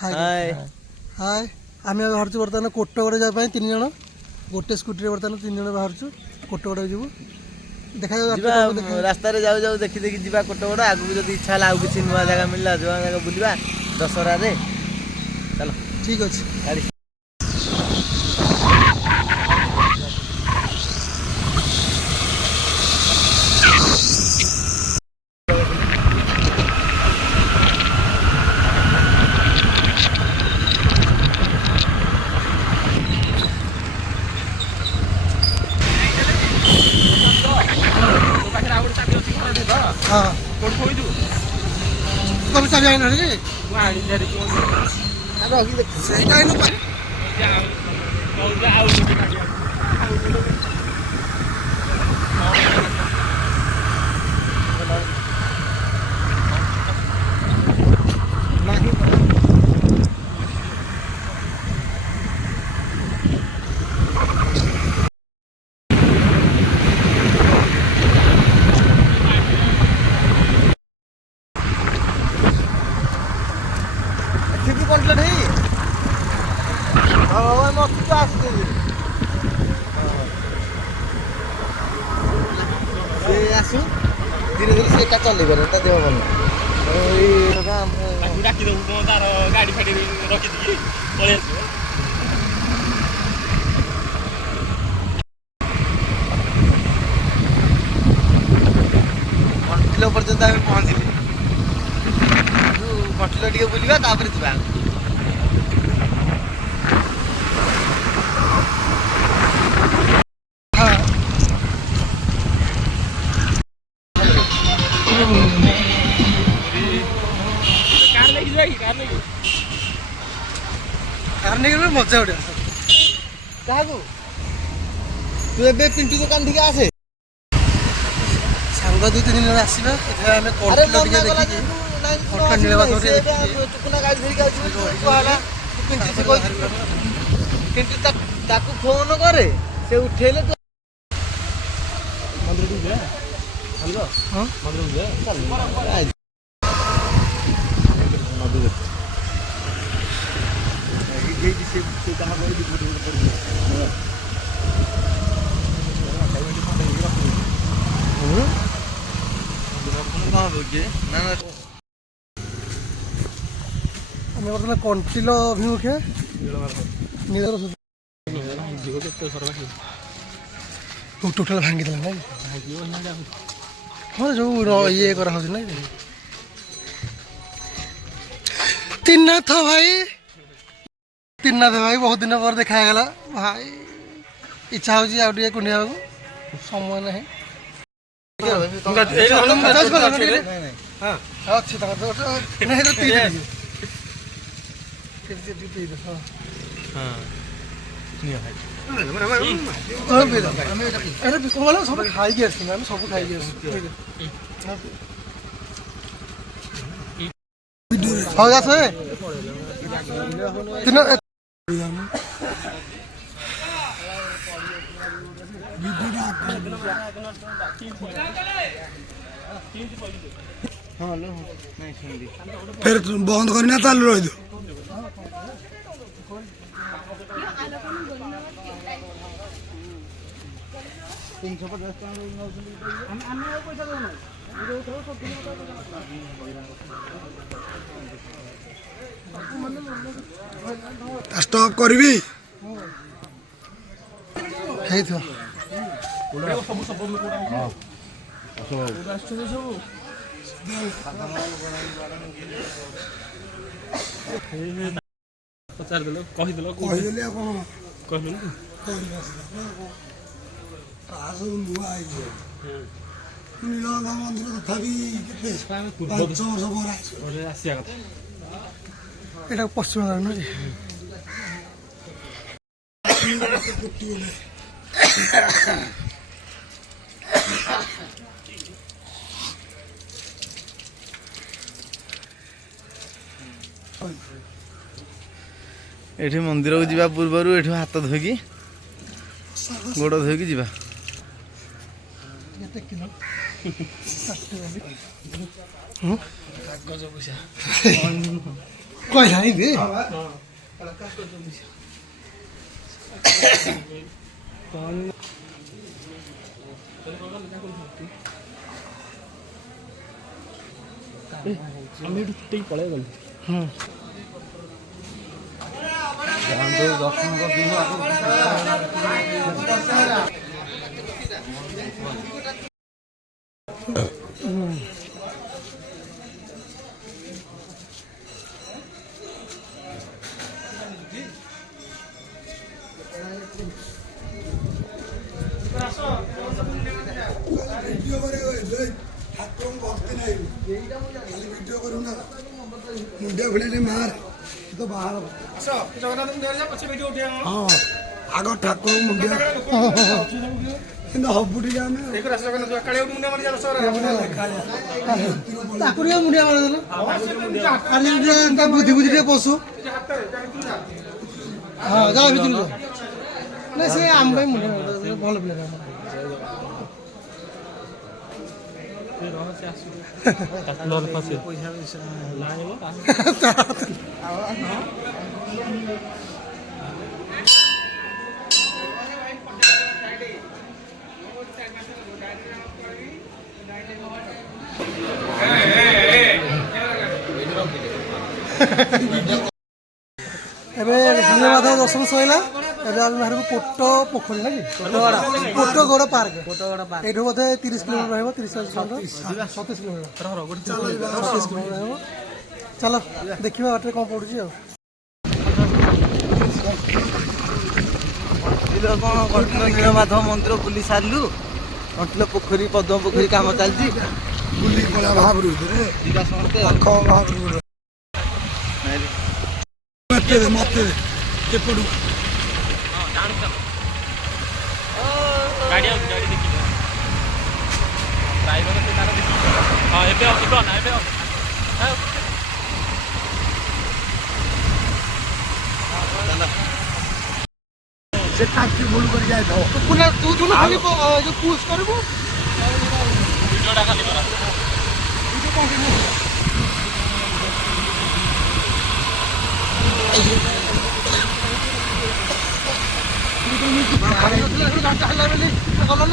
हाय हाय आम बाहर बर्तमान कोटगड़ जावाई 3 जन गोटे स्कूटी बर्तमान 3 जन बाहर कोटगड़ जीवु देखा रास्ता रे जाऊ जाऊ देखी देखी जीवा कोटगड़ आगु जब इच्छा है आउ किसी नुआ जगह मिलला जो जगह बुलवा दशहरा रे चलो ठीक अच्छे हाँ तुम चाबी आइन रे कम्प्लीट है हाँ मस्त तो आसते आसु धीरे धीरे से एका चल देह भल डाक दू तार गाड़ी फाड़ी रखी पलि आस पर्यंत आम पहुँचले कटिल टे बुलवा तापर जा मजा उठे क्या तू ए पिंटू दुकान ठीक आसे सांग 2-3 दिन आसवा फोन करे से उठेले कंटिल अभिमुखे टोटाल भांगी हाँ जो ये ना तीनाथ भाई बहुत दिन पर देखा गला भाई इच्छा हो कुंडिया समय ना सब खाई सब खाई फिर बंद करना चालू रही स्टॉप करी पचार मंदिर तथा पश्चिम ये मंदिर को जीवा पूर्वर ये हाथ धोकी गोड़ धोकी जीवा कहीं नहीं बे ଆମେ ଏଠୁ ଛୁଟେଇ ପଳେଇ ଗଲୁ। मुंडिया खुले मार तो बाहर हाँ आग ठाकुर मुंडिया हबुटी मुंडिया बुद्धि बुद्धि पशु हाँ जा भितर ना से आम मुंडिया भल पिला ଏବେ ଧନ୍ୟବାଦ ଦର୍ଶନ ସରିଲା ଏବେ ଆମେ ବାହାରକୁ କୋଟ ପୋଖରୀ ନା କି କୋଟଗଡ଼ ପାର୍କ ଏଇଠୁ ବୋଧେ 30 କିଲୋମିଟର ରହିବ 36 କିଲୋମିଟର 36 କିଲୋମିଟର ରହିବ ଚାଲ ଦେଖିବା ବାଟରେ କ'ଣ ପଡ଼ୁଛି ଆଉ କ'ଣ କଣ୍ଟିଲ ନୀଳମାଧବ ମନ୍ଦିର ବୁଲି ସାରିଲୁ କଣ୍ଟିଲ ପୋଖରୀ ପଦ୍ମ ପୋଖରୀ କାମ ଚାଲିଛି बुली पड़ा भाबरू ଯିବା ସମସ୍ତେ खो भाबरू मते एपड़ू ଗାଡ଼ି ଆଉଛି ଗାଡ଼ି ଦେଖିବ ଡ୍ରାଇଭର ସେ ତାର ଦେଖିବ ହଁ ଏବେ ନା ଏବେ से टाकी भूल कर जाए तो ତୁ ଯୋଉ ଖାଲି ଯୋଉ ପୁsh କରିବୁ ଭିଡ଼ିଓଟା ଖାଲି କର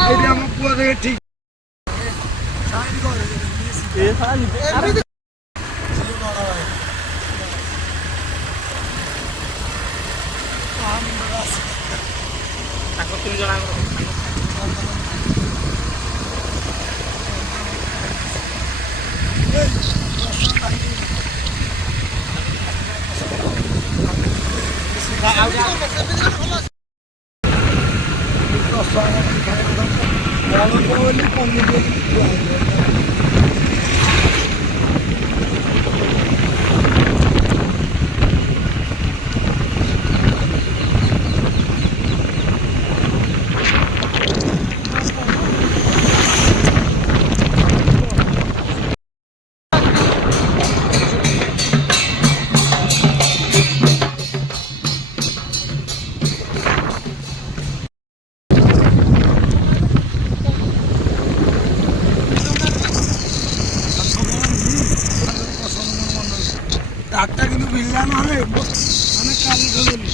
ये हम पूरे ठीक ତାଙ୍କ 3 ଜଣଙ୍କର डाक्टर किंतु बिल्ला ना हले माने काली खलोली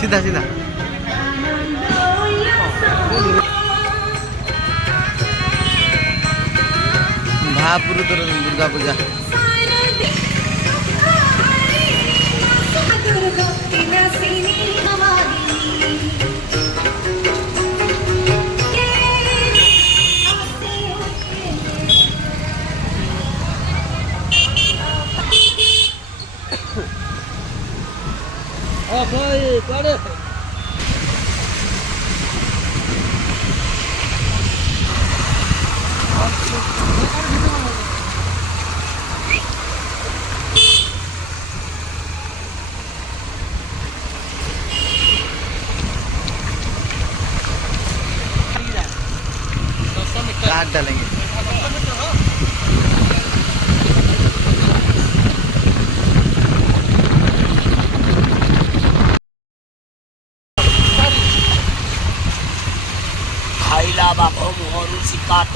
ସିଧା ସିଧା महापुर दुर्गा पूजा काट डालेंगे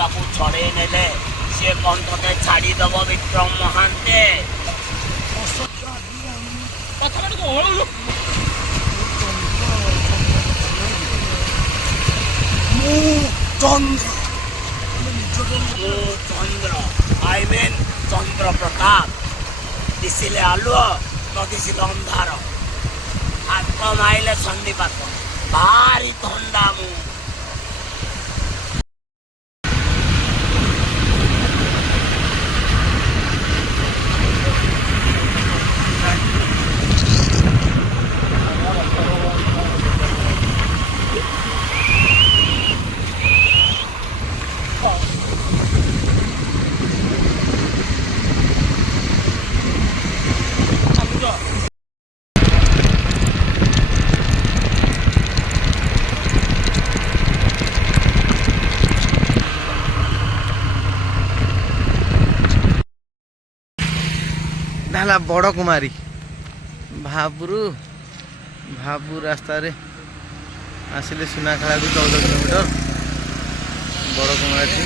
ତାକୁ ଛଡ଼େଇ ନେଲେ ସିଏ କ'ଣ ତତେ ଛାଡ଼ିଦବ ବିକ୍ରମ ମହାନ୍ତେ? ଚନ୍ଦ୍ର ଆଇ ମିନ୍ ଚନ୍ଦ୍ର ପ୍ରତାପ। ଦିଶିଲେ ଆଲୁଅ ନ ଦିଶିଲେ ଅନ୍ଧାର। ହାତ ମାଇଲେ ସନ୍ଧିପାତ। ଭାରି ଥଣ୍ଡା ମୁଁ। ହେଲା ବଡ଼ କୁମାରୀ ଭାବୁରୁ ରାସ୍ତାରେ ଆସିଲେ ସୁନାଖଳାକୁ 14 କିଲୋମିଟର ବଡ଼ କୁମାରୀ।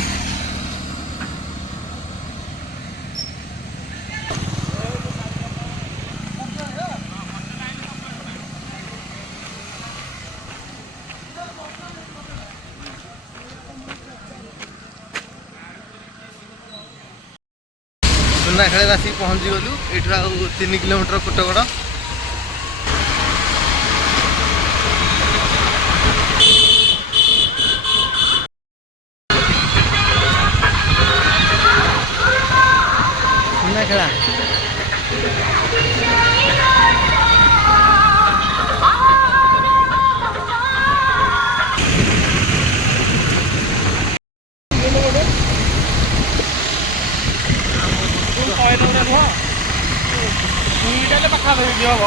ସୁନାଖଳାରେ ଆସିକି ପହଞ୍ଚିଗଲୁ। ଏଇଠୁ ଆଉ 3 କିଲୋମିଟର କୋଟଗଡ଼। ସୁନାଖେଳା ପାଖାପାଖି ହବ।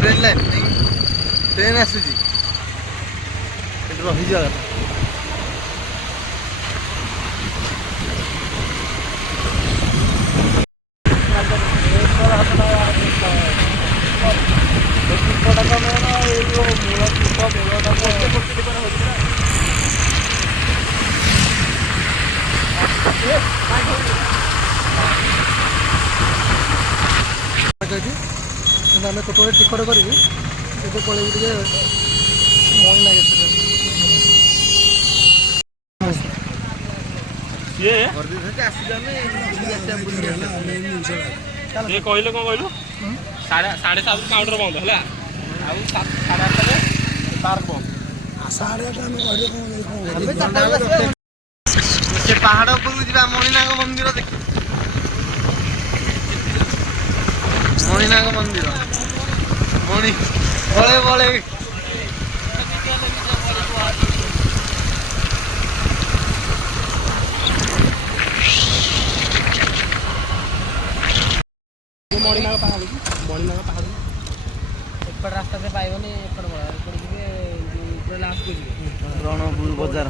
ट्रेन लाइन ट्रेन आसूची रहीजा कथा। ଆମେ କୋଟରେ ଟିକଟ କରିକି ଏବେ ପଳେଇବୁ ଟିକେ ମଣି ନାଗେଶ୍ୱର। ସିଏ କହିଲେ କ'ଣ କହିଲୁ? 7:30 କାଉଣ୍ଟର ବନ୍ଦ ହେଲା, ଆଉ 8:30 ପାର୍କ ବନ୍ଦ। ସେ ପାହାଡ଼ ଉପରକୁ ଯିବା ମଣିନାଗ ମନ୍ଦିର ଦେଖି। ମଣିନାଗ ମନ୍ଦିର ମଣି ବଳେ ବଳେ ମଣିନାଗ ପାହାଡ଼ ଏପଟ ରାସ୍ତା ସେ ପାଇବନି। ଏପଟ ଯିବେ ଲାଷ୍ଟ ରଣପୁର ବଜାର।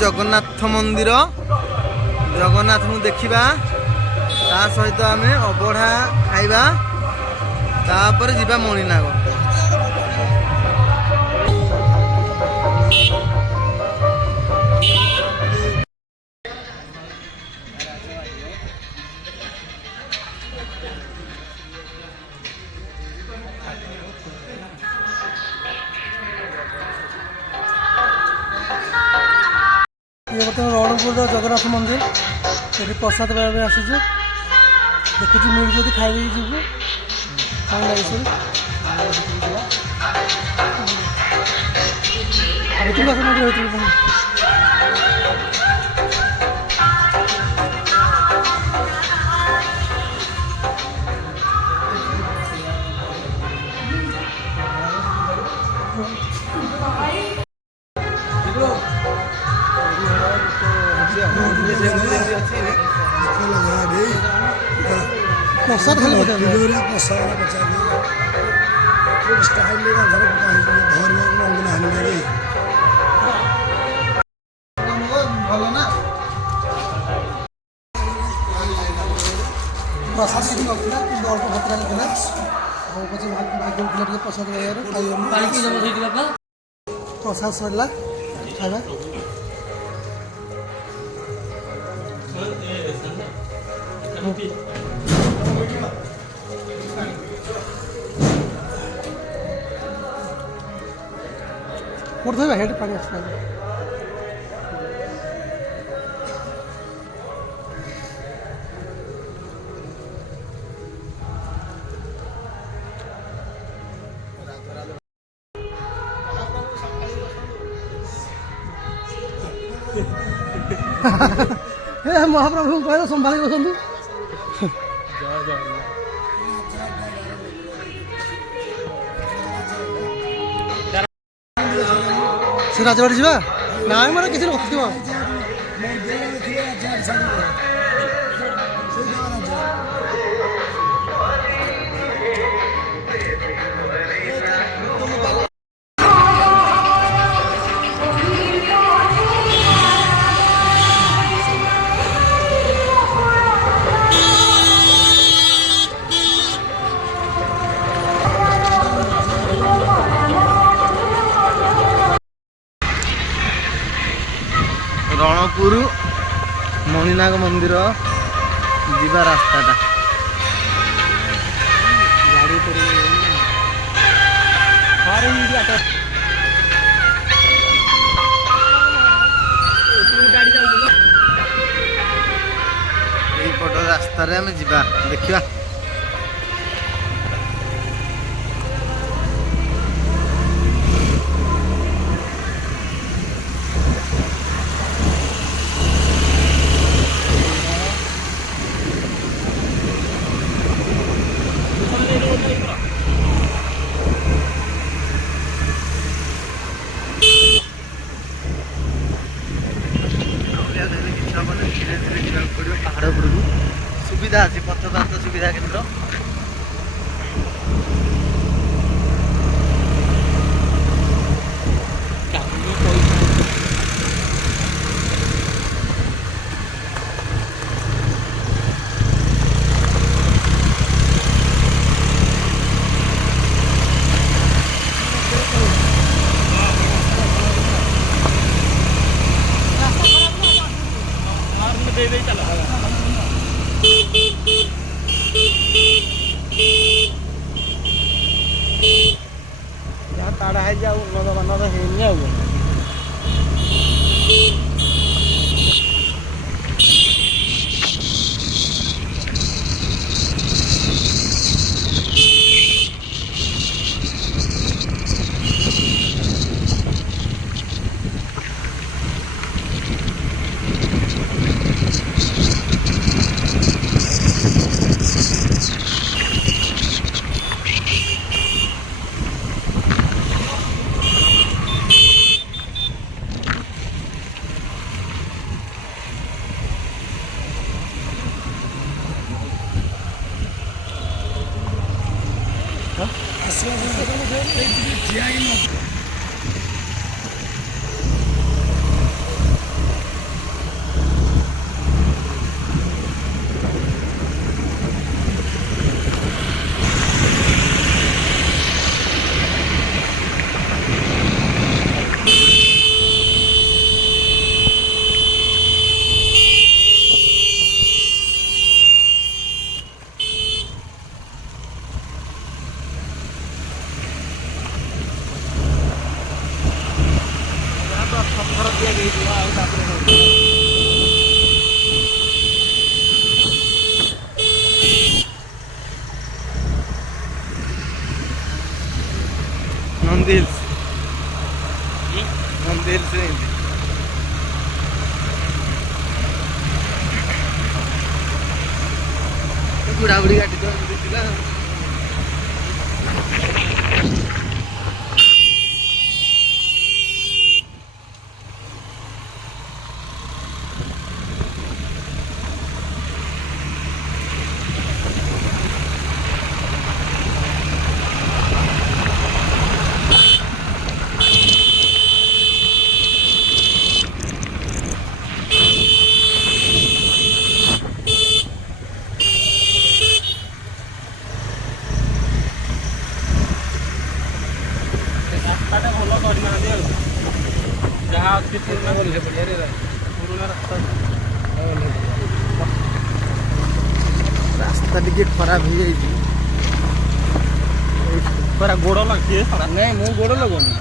जगन्नाथ मंदिर जगन्नाथ देखा ता सहित आम अबढ़ा खाइबा ତାପରେ ଯିବା ମଣିନାଗ। ये बर्तमान रणपुर जगन्नाथ मंदिर ये प्रसाद पाଇବା ପାଇଁ ଆସିଛୁ ଦେଖୁଛୁ ମିଳୁଛି ଯଦି ଖାଇଦେଇକି ଯିବୁ କ'ଣ ଲାଗିଛି ଭିତରକୁ ଆସ ମନ୍ଦିର ଭିତରକୁ प्रसाद खाली बता दो प्रसाद बचा दे स्टाइल लेगा घर पका है घर में मंगना हमें ଭଲ ନା प्रसाद କିଛି ନଥିଲା କିନ୍ତୁ ଅଳ୍ପ ଖତରା ଥିଲା ଆଉ ପଛେ ଭାଗ୍ୟ ଥିଲା ଟିକେ ପ୍ରସାଦ ଖାଇବାରେ ପାଣି କି ଜମା ସେଇଠି ବାପା ପ୍ରସାଦ ସରିଲା ଖାଇବା କୋଉଠି ଥୋଇବା ହେଠି ପାଣି ଆସିଲା महाप्रभु कहले संभाली बसंतु से राजवाड़ी जा ना मारे किसी रखिव रणपुर मणिनाग मंदिर जीवा रास्ताटा एपट रास्तार आम जा देखा पहाड़ उपरकू सुविधा अच्छी पथप्रांत सुविधा केन्द्र ताड़ा है जाऊ नद जाऊ ନନ୍ଦୀ ହିଲ୍ସ ଏମିତି ବୁଢ଼ାବୁଢ଼ୀ ଗାଡ଼ି ତ ଏମିତି ଥିଲା। ରାସ୍ତାଟା ଭଲ କରିନାହାନ୍ତି ଆଉ ଯାହା ଅଛି ପୁରୁଣା ରାସ୍ତା ରାସ୍ତା ଟିକେ ଖରାପ ହେଇଯାଇଛି। ପୁରା ଗୋଡ଼ ଲାଗୁଛି ନାଇଁ ମୁଁ ଗୋଡ଼ ଲଗାଉନି।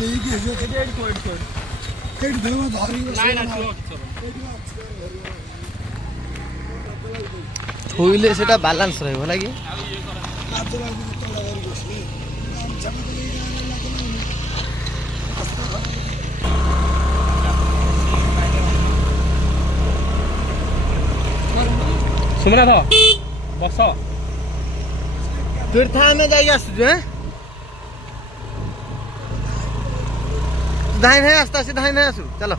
ନେଇକି ସେଇଠି ଦେହ ଧରିକି ନାଇଁ ନା ଛୁଇଁଲେ ସେଟା ବାଲାନ୍ସ ରହିବ ନା କି? ସୁମନାଥ ବସ ତୁ ଥା ଆମେ ଯାଇକି ଆସୁଛୁ। ଧାଇଁ ଧାଇଁ ଆସ୍ତେ ଆସ୍ତେ ଧାଇଁ ଧାଇଁ ଆସୁ ଚାଲ।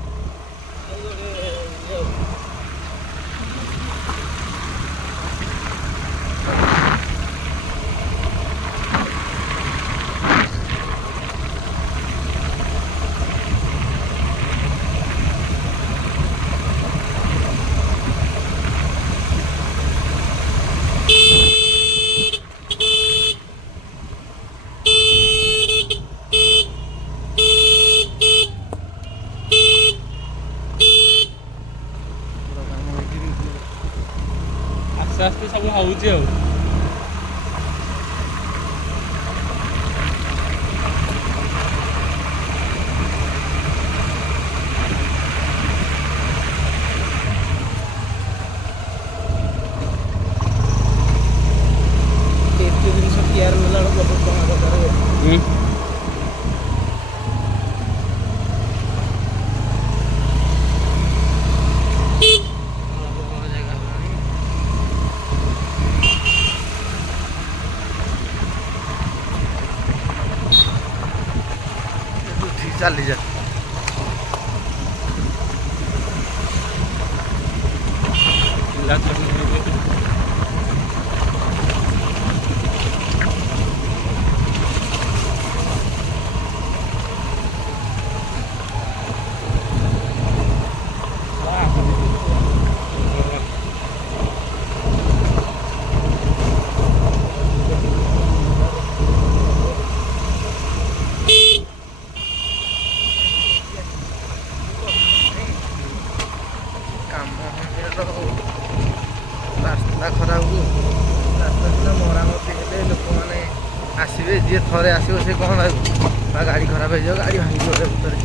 ଆସ୍ତେ ଆସ୍ତେ ସବୁ ହେଉଛି ଆଉ ଏତେ ଜିନିଷ ତିଆରି ହେଲା ବେଳକୁ ବହୁତ ଟଙ୍କା ଦରକାର। ଚାଲି ଯା ରାସ୍ତା ଖରାପକୁ ରାସ୍ତା ସିନା ମରାମତି ହେଲେ ଲୋକମାନେ ଆସିବେ। ଯିଏ ଥରେ ଆସିବ ସେ କ'ଣ ଭାବିବ ବା ଗାଡ଼ି ଖରାପ ହେଇଯିବ, ଗାଡ଼ି ଭାଙ୍ଗିବ ଭିତରେ।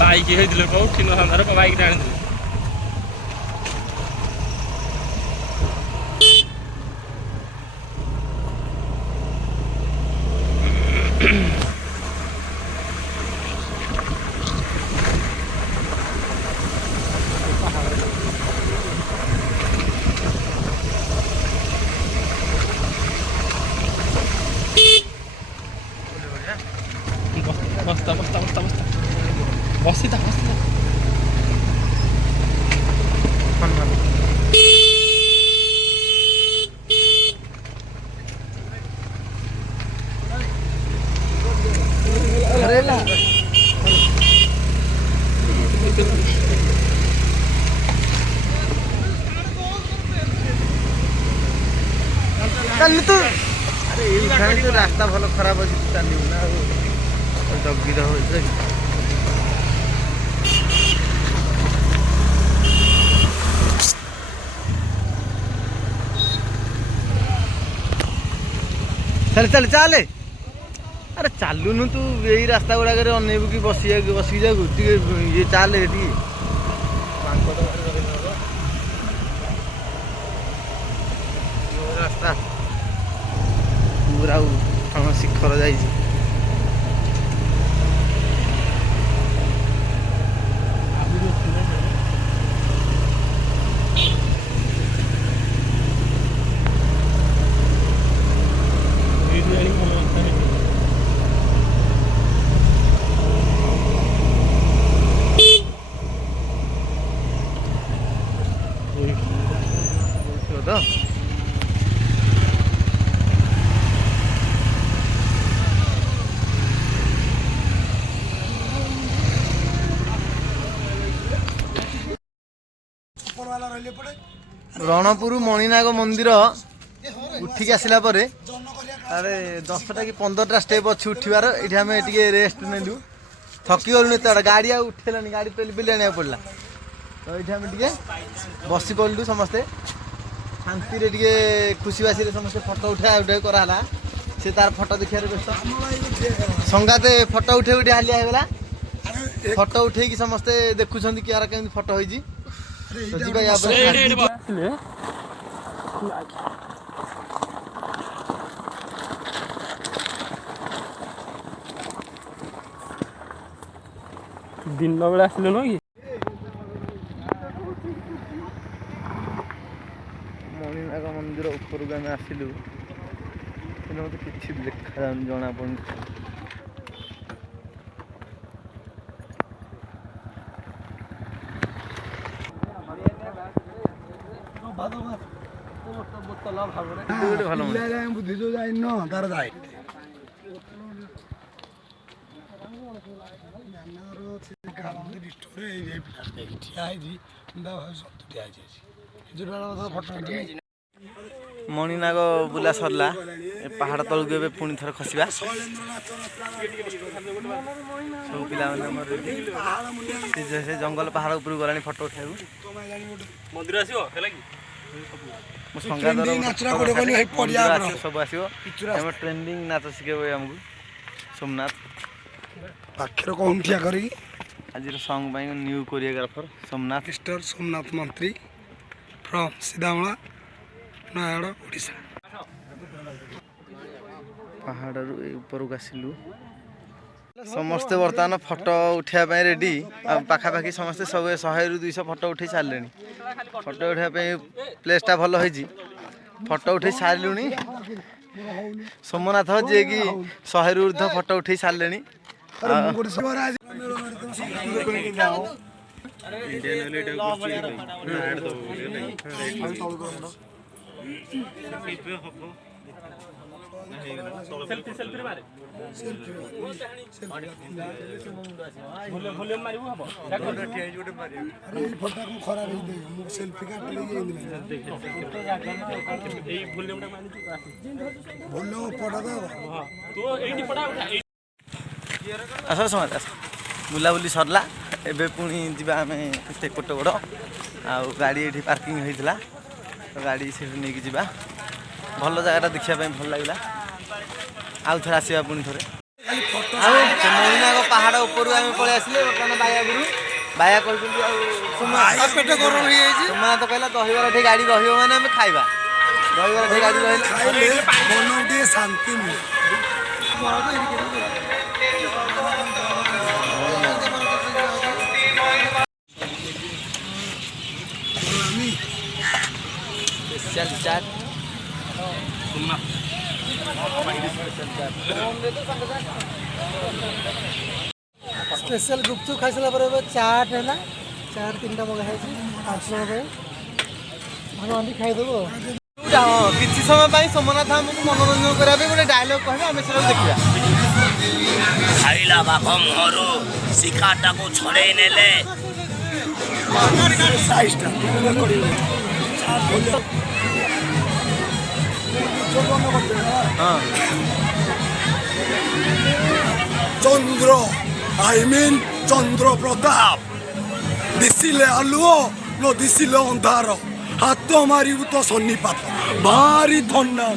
ବାଇକ୍ ହେଇଥିଲେ କୋଉ ଠିନ ସନ୍ଧାର ବାଇକ୍ ଆଣିଥିଲେ। ବସିଥା ଚାଲୁ ତୁ। ଆରେ ଏଇখানে ତ ରାସ୍ତା ଭଲ ଖରାପ ଅଛି, ତୁ ଚାଲିବୁ ନା ଆଉ ଜଗି ରହ। ଚାଲେ ଚାଲେ ଚାଲେ ଆରେ ଚାଲୁନୁ ତୁ ଏଇ ରାସ୍ତା ଗୁଡ଼ାକରେ ଅନେଇବୁ କି ବସିକି ଯାକୁ ଟିକେ ଇଏ ଚାଲେ ଟିକେ ରାସ୍ତା ପୁରା ଶିଖର ଯାଇଛି। ତ ରଣପୁର ମଣିନାଗ ମନ୍ଦିର ଉଠିକି ଆସିଲା ପରେ ଆରେ 10ଟା କି 15ଟା ଷ୍ଟେପ୍ ଅଛି ଉଠିବାର। ଏଇଠି ଆମେ ଟିକେ ରେଷ୍ଟ ନେଲୁ, ଥକି ଗଲୁନି ଏତେ ବାଟ, ଗାଡ଼ି ଆଉ ଉଠେଇଲାନି, ଗାଡ଼ି ପେଲି ପେଲି ଆଣିବାକୁ ପଡ଼ିଲା। ତ ଏଇଠି ଆମେ ଟିକେ ବସି ପଡ଼ିଲୁ ସମସ୍ତେ ଶାନ୍ତିରେ, ଟିକେ ଖୁସି ବାସିରେ ସମସ୍ତେ ଫଟୋ ଉଠା କରାହେଲା। ସେ ତାର ଫଟୋ ଦେଖିବାରେ ବ୍ୟସ୍ତ, ସଙ୍ଗାତେ ଫଟୋ ଉଠେଇ ଉଠେଇ ହାଲିଆ ହେଇଗଲା। ଫଟୋ ଉଠେଇକି ସମସ୍ତେ ଦେଖୁଛନ୍ତି କି ଆର କେମିତି ଫଟୋ ହେଇଛି। ଯିବା ୟା ପରେ ଦିନ ବେଳେ ଆସିଲେ ନୁହଁ କି? ମଣିନାଗ ମନ୍ଦିର ଉପରକୁ ଆମେ ଆସିଲୁ, କିନ୍ତୁ ମୋତେ କିଛି ଦେଖାଯାଉନି, ଜଣାପଡ଼ୁନି। ବୁଦ୍ଧି ଯୋଉ ଯାଇନ ତାର ଯାଏ ମଣିନାଗ ବୁଲା ସରିଲା, ପାହାଡ଼ ତଳକୁ ଏବେ ପୁଣି ଥରେ ଖସିବା। ସବୁ ପିଲାମାନେ ଆମର ସେ ଜଙ୍ଗଲ ପାହାଡ଼ ଉପରକୁ ଗଲାଣି ଫଟୋ ଉଠାଇବାକୁ। ମନ୍ଦିର ଆସିବ ହେଲା କି? ମୋ ସଙ୍ଗାତର ସବୁ ଆସିବ। ଆମ ଟ୍ରେଣ୍ଡିଂ ନାଚ ଶିଖେଇବ ଆମକୁ ସୋମନାଥ ପାଖରେ କହୁନ ଠିଆ କରିକି। ଆଜିର ସଙ୍ଗ ପାଇଁ new choreographer Somnath, mister Somnath ମନ୍ତ୍ରୀ ଫ୍ରମ୍ ସିଧାମଳା, ନୟାଗଡ଼, ଓଡ଼ିଶା। ପାହାଡ଼ରୁ ଏଇ ଉପରକୁ ଆସିଲୁ, ସମସ୍ତେ ବର୍ତ୍ତମାନ ଫଟୋ ଉଠାଇବା ପାଇଁ ରେଡ଼ି। ଆଉ ପାଖାପାଖି ସମସ୍ତେ ସବୁ 100ରୁ 200 ଫଟୋ ଉଠାଇ ସାରିଲେଣି। ଫଟୋ ଉଠାଇବା ପାଇଁ ପ୍ଲେସ୍ଟା ଭଲ ହେଇଛି, ଫଟୋ ଉଠାଇ ସାରିଲୁଣି। ସୋମନାଥ ଯିଏକି 100ରୁ ଉର୍ଦ୍ଧ୍ୱ ଫଟୋ ଉଠାଇ ସାରିଲେଣି। ସେଲ୍ଫି ମାରେ ଭଲ୍ୟୁମ୍ ମାରିବୁ ହବ। ଏଇ ଭଲ୍ୟୁମ୍ଟା ମାରିଛୁ ତୁ ଏଇଠି ପଡ଼ା ଉଠା। ଆସ ସମାଜ ଆସ, ବୁଲାବୁଲି ସରିଲା। ଏବେ ପୁଣି ଯିବା ଆମେ କୋଟଗଡ଼। ଆଉ ଗାଡ଼ି ଏଇଠି ପାର୍କିଂ ହେଇଥିଲା, ଗାଡ଼ି ସେଇଠୁ ନେଇକି ଯିବା। ଭଲ ଜାଗାଟା ଦେଖିବା ପାଇଁ ଭଲ ଲାଗିଲା, ଆଉ ଥରେ ଆସିବା ପୁଣି ଥରେ। ଆଉ ମଣିନାଗ ପାହାଡ଼ ଉପରକୁ ଆମେ ପଳେଇ ଆସିଲେ। ବର୍ତ୍ତମାନ ବାୟାଗୁରୁ ବାୟା କହିଛନ୍ତି ଆଉ ପେଟ ଗରମ ହେଇଯାଇଛି। ସୋମନାଥ କହିଲା ଦହିବାର ଏଠି ଗାଡ଼ି ରହିବ ମାନେ ଆମେ ଖାଇବା। ଦହିବାର ଏଠି ଗାଡ଼ି ରହିଲେ ମନ ଟିକେ ଶାନ୍ତି ମିଳେ। ସ୍ପେଶାଲ ଚାଟ୍ ସ୍ପେଶାଲ ଗୁପଚୁପ ଖାଇସାରିଲା ପରେ ଏବେ ଚାଟ୍ ହେଲା। ଚାଟ୍ 3ଟା ମଗା ହେଇଛି 5 ଜଣ ପାଇଁ। ଭଲ ଆଣି ଖାଇଦେବୁ ଆଉ। କିଛି ସମୟ ପାଇଁ ସୋମନାଥ ଆମକୁ ମନୋରଞ୍ଜନ କରିବା ପାଇଁ ଗୋଟେ ଡାଇଲଗ କହିବେ, ଆମେ ସେଟାକୁ ଦେଖିବା। ଖାଇଲା ବାଘ ମୁହଁରୁ ଶିକାଟାକୁ ଛଡ଼େଇ ନେଲେ ଚନ୍ଦ୍ର ଚନ୍ଦ୍ର ପ୍ରତାପ ଦିଶିଲେ ଆଲୁଅ ନ ଦିଶିଲେ ଅନ୍ଧାର, ହାତ ମାରିବୁ ତ ସନ୍ନିପାତ, ଭାରି ଥଣ୍ଡା।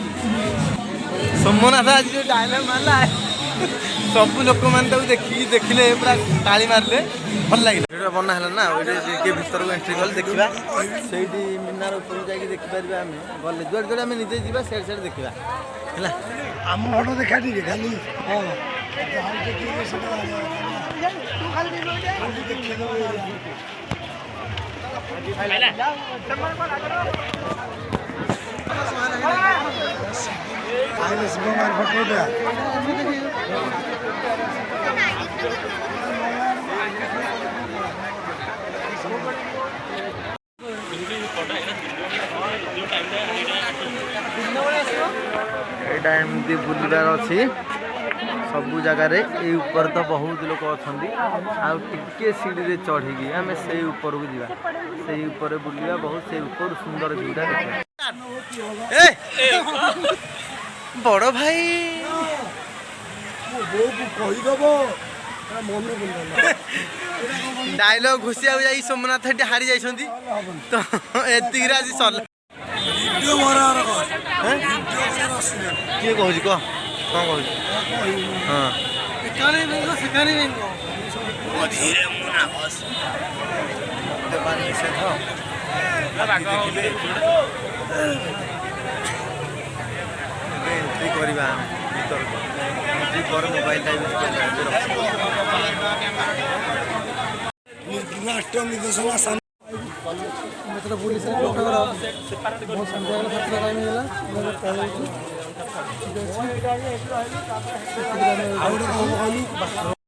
सोमनाथ आज जो डायलॉग मारला सब लोक मैंने देखिले पूरा ताली मारले भल लगे बना है ना के भीतर को एंट्री कल देखा से मीनार ऊपर जाकि देखिपर आम गले जुआड़े जुआड़े आम निजे जा से देखा है आम फोटो देखा ठीक खाली हाँ फोटो एटा एमती बुलबार अच्छी सबू जगार ये ऊपर तो बहुत लोग अच्छा आगे सीढ़ी रे चढ़ी आम से ऊपर को जा से ऊपर बुलवा बहुत से ऊपर सुंदर व्यूटा बड़ भाई कहीदेव मन डायलॉग घुसिया जाई सोमनाथ हारी जाइछंती तो एतिक आज सरला वीडियो मरार किए कहूँ कह कौन कहूँ हाँ धीरे मुना बस एंट्री करवा मोबाइल नाट्य निर्देशना मतलब पुलिस बहुत संध्या सातटा टाइम ହେଇଗଲା ଆଉ ଗୋଟେ କଣ କହିଲୁ